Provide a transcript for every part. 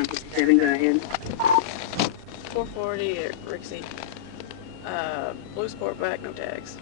Pound 57, go ahead. 440 at Rixie. Blue sport back, no tags.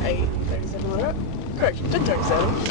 Hey, 37 we're up. Correction, 1037.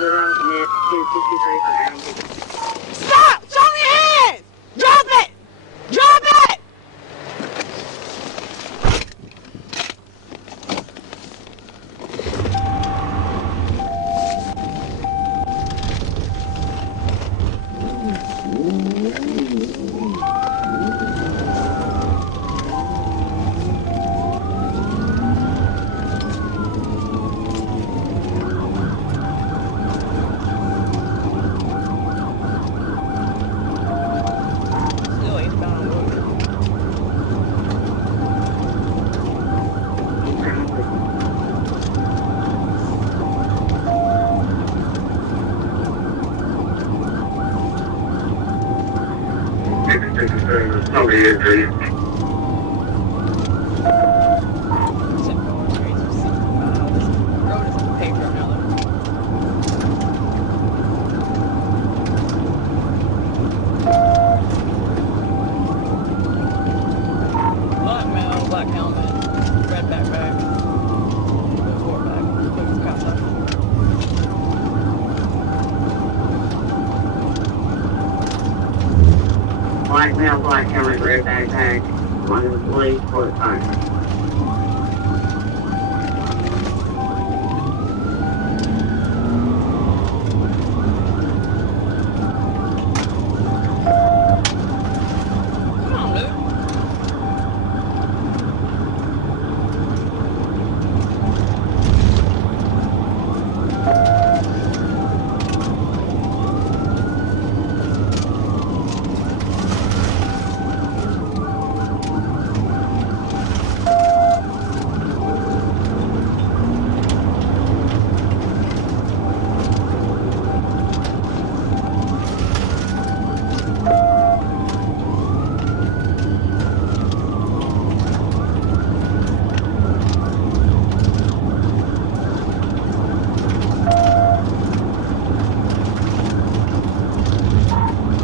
We're on net 263 for Pound. Stop! Show me your hands! Drop it! Drop it! Still eastbound on Woodward. Except for one streets are 65. This road isn't paved right now though. Black male, black helmet, red backpack, blue sport bag, blue cop top. Black male, black helmet, red backpack, one of the police, court sign. Come on, dude.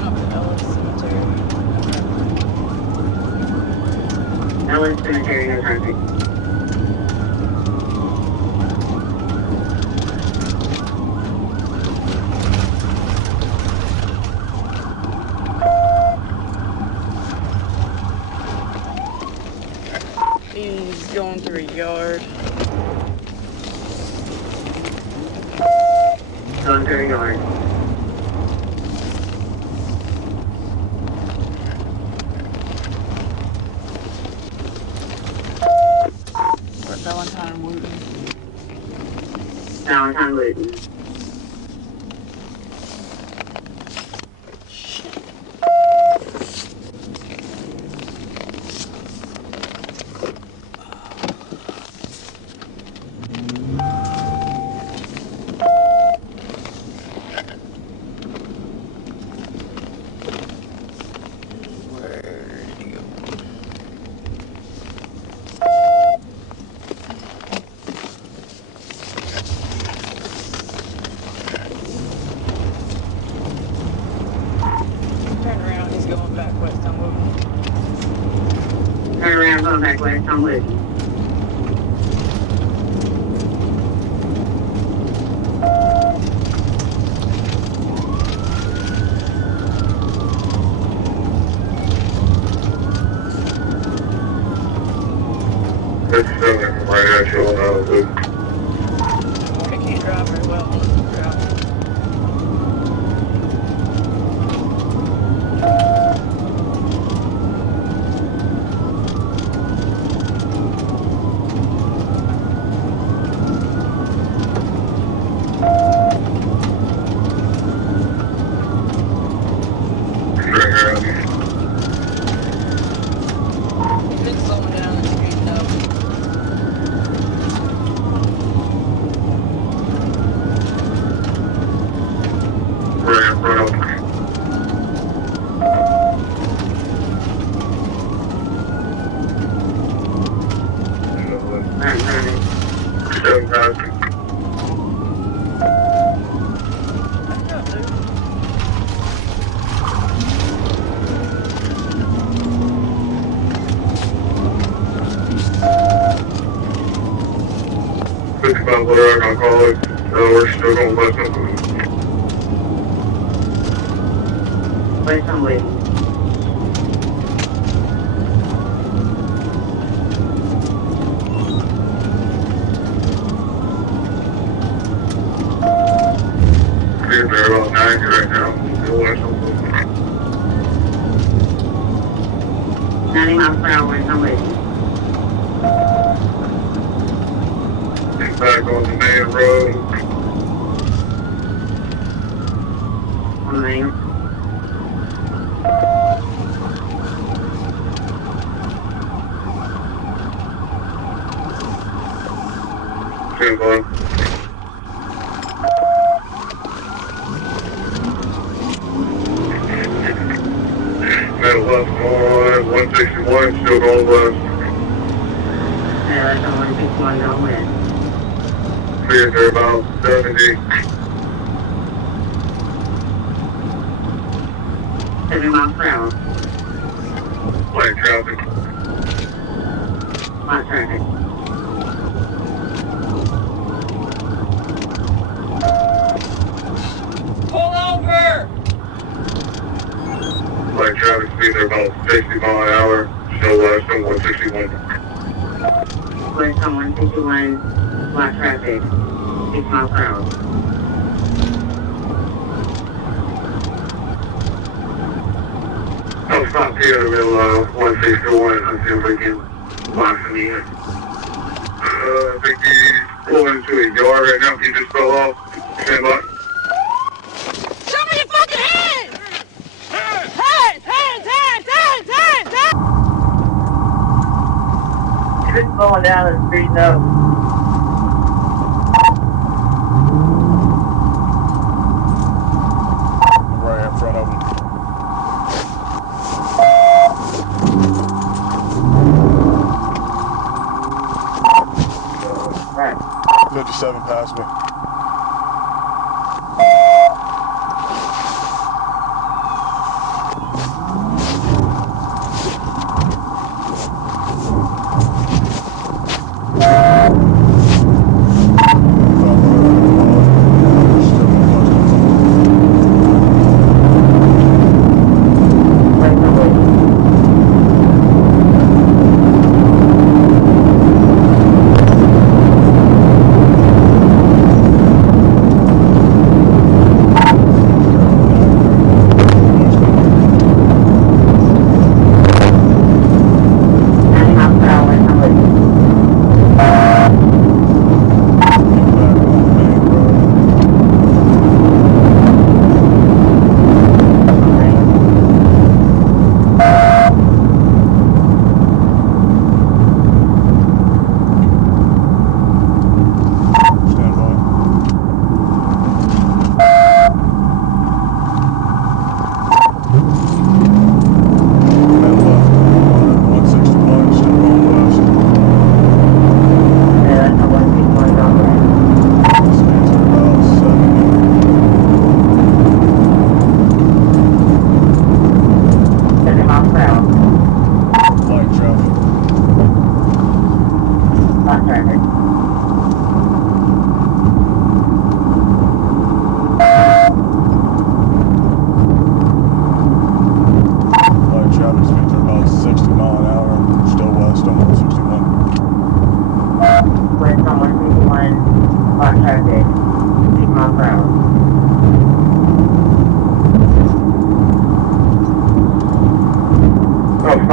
Up at Ellis Cemetery. Ellis Cemetery, no traffic. He's going through a yard. Going through the yard. We're at Valentine and Wooten. Valentine Wooten. Turn around, he's going back west on Woodward. going back west, I'm with you. It's coming right at you on altitude. I can't drive very well on this route. Right here at me. You've been slowing down and speeding up. Right in front of me. Right in front of me. 7 past me. Hurry up, dude. $55 whatever I'm gonna call it. We're still going west of it. West, I'm with you. We're there about 90 right now. Still west of it. 90 miles per hour, west, I'm with you. Get back on the main road. On the main. Stand by. Middle left on 161, still going west. Yeah, that's on 161 going west. Cleared there about 70. 70 miles per hour. Light traffic. Light traffic. Pull over! Light traffic speed there about 60 mile an hour. Still west on 161. West on 161, light traffic, 6 miles per hour. I'll stop here in the middle of 161 and see if we can lock him in. I think he's pulling into a yard right now. He just fell off. Stand by. Show me your fucking hands! Hands! You've been slowing down and speeding up. Right in front of him. Right. 57 past me.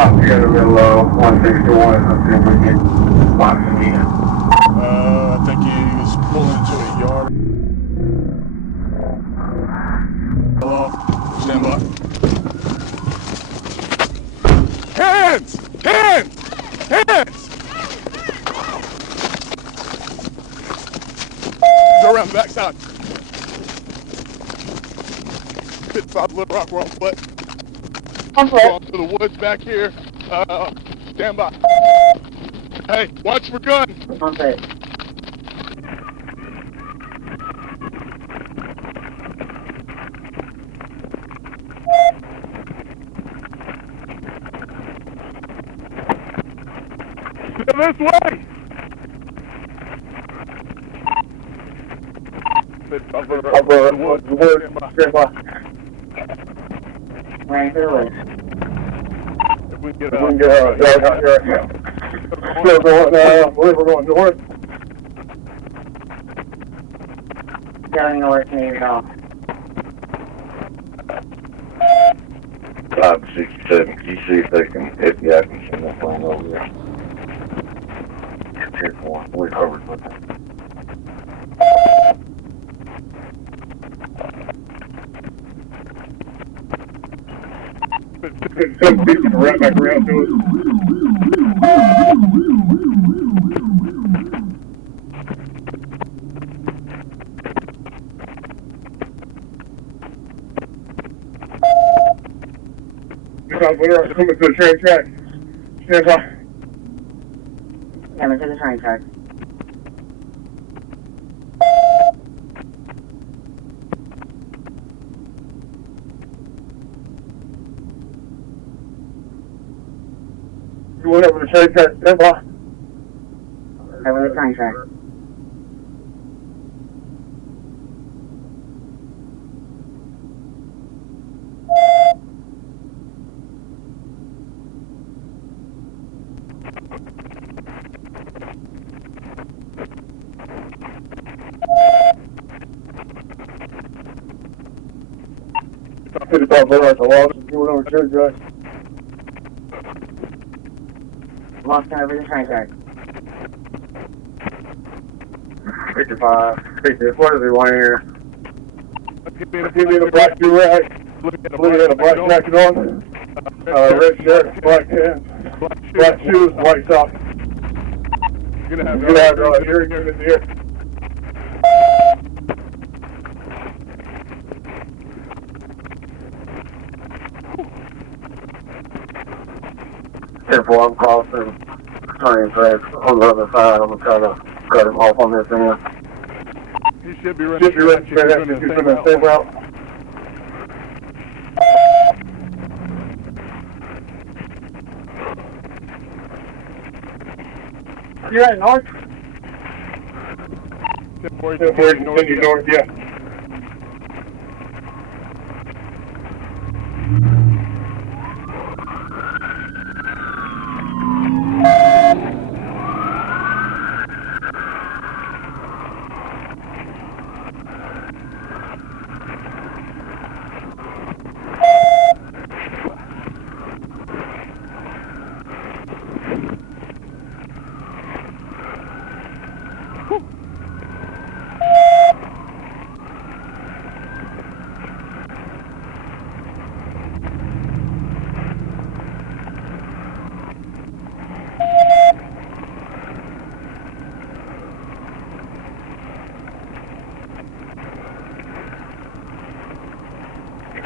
Top together real low, 161, I'm seeing if we can box him in. I think he was pulling into a yard. Hello? Stand by. Hands! Hands! Hands! Go around the backside. 55 Little Rock, we're on foot. On Go on to the woods back here. Stand by. Hey, watch for gun. On foot. This way. 55 Little Rock, the woods. Stand by. Right to the woods. If we can get We out. can get out here. Still going, I believe we're going north. Going north near your dog. 567, can you see if they can hit the Atkinson that plane over there? Check one, we're covered with it. Some people right back around to us. Because we're coming to the train track. Stand by. Coming to the train track. You went over the train track. Stand by. Over the train track. Pretty far better at the wall. You went over the train track. Walking over the train track. 55. 50. What does he want here? Give Give me the black do-rag. Looking at Look at a black jacket on. Red shirt, black pants, black shoes, white socks. You're gonna have You have hearing unit here. Careful, I'm crossing turning tracks on the other side. I'm gonna try to cut him off on this end. You should be ready. Should be ready straight after you from the same route. You're at north? Continue north, yeah.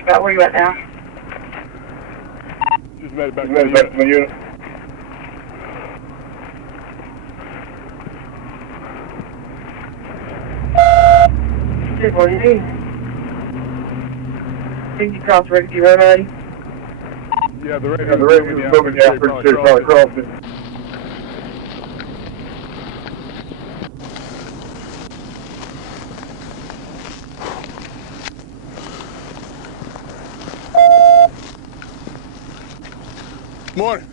About where you at now? Just made it back Back to my unit. What do you need? Think you crossed Rickety Road already? Yeah, the radio Yeah, the radio was moving, yeah, pretty sure probably crossed it. Morning.